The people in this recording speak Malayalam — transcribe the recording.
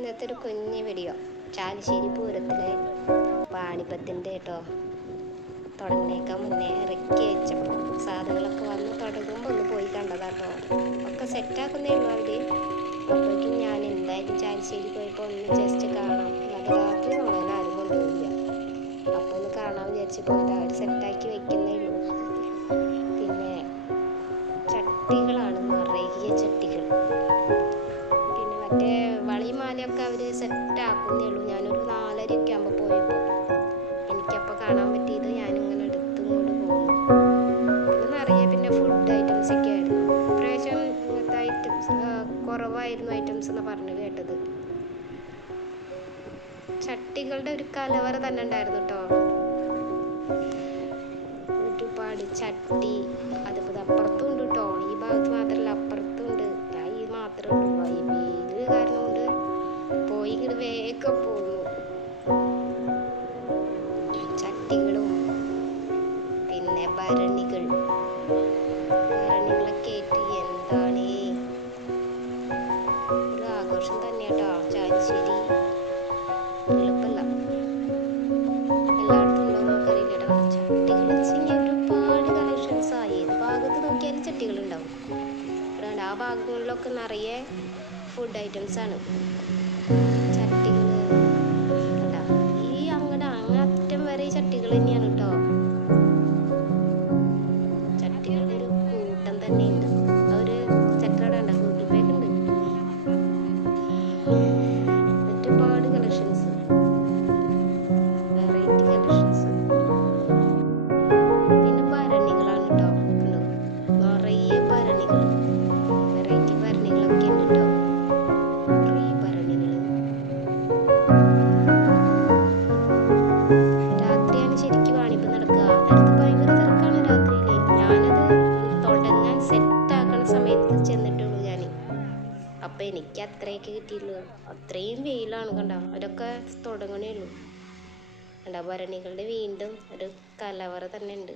ഇന്നത്തെ ഒരു കുഞ്ഞ് വീഡിയോ ചാലിശ്ശേരി പൂരത്തിലെ വാണിപ്പത്തിന്റെ കേട്ടോ തുടങ്ങിയേക്കാൻ മുന്നേ ഇറക്കി വെച്ചപ്പോൾ സാധനങ്ങളൊക്കെ വന്ന് തുടങ്ങുമ്പോൾ ഒന്ന് പോയി കണ്ടതാട്ടോ ഒക്കെ സെറ്റാക്കുന്നേ ഉള്ളൂ അവർ അപ്പോഴേക്കും ഞാൻ എന്തായാലും ചാലിശ്ശേരി പോയപ്പോൾ ഒന്ന് ജസ്റ്റ് കാണാം. അല്ലാതെ രാത്രി നമ്മളതിനെ ആരും കൊണ്ടുപോയില്ല അപ്പോൾ ഒന്ന് കാണാൻ വിചാരിച്ച് പോയത് അവർ സെറ്റാക്കി വെക്കുന്നേ ഉള്ളൂ. പിന്നെ ചട്ടികളാണ് നിറയെ ചട്ടികൾ. പിന്നെ മറ്റേ വളി മാലയൊക്കെ അവർ സെറ്റ് ആക്കുന്നേ ഉള്ളൂ. ഞാനൊരു നാലരയൊക്കെ ആകുമ്പോൾ പോയപ്പോൾ എനിക്കപ്പോൾ കാണാൻ പറ്റിയത് ഞാനിങ്ങനെ എടുത്ത് ഇങ്ങോട്ട് പോകുന്നു. പിന്നെ നിറയെ പിന്നെ ഫുഡ് ഐറ്റംസ് ഒക്കെ ആയിരുന്നു. ഇപ്രാവശ്യം ഇങ്ങനത്തെ ഐറ്റംസ് കുറവായിരുന്നു ഐറ്റംസ് എന്ന് പറഞ്ഞു കേട്ടത്. ചട്ടികളുടെ ഒരു കലവറ തന്നെ ഉണ്ടായിരുന്നു കേട്ടോ ഒരുപാട് ചട്ടി അതുപോലെ അപ്പുറത്തും ചട്ടികളും പിന്നെ ഭരണികൾ. ഭരണികളൊക്കെ ആയിട്ട് എന്താണ് ഒരു ആഘോഷം തന്നെയാട്ടോ. ചാലിശ്ശേരി എളുപ്പമല്ല ചട്ടികൾ ഇവിടെ ആ. ഭാഗങ്ങളിലൊക്കെ നിറയെ ഫുഡ് ഐറ്റംസ് ആണ്. അപ്പൊ എനിക്ക് അത്രയൊക്കെ കിട്ടിയുള്ളൂ അത്രയും വെയിലാണ് കണ്ട. അവരൊക്കെ തുടങ്ങണേ ഉള്ളൂ കണ്ട ഭരണികളുടെ വീണ്ടും ഒരു കലവറ തന്നെ ഉണ്ട്.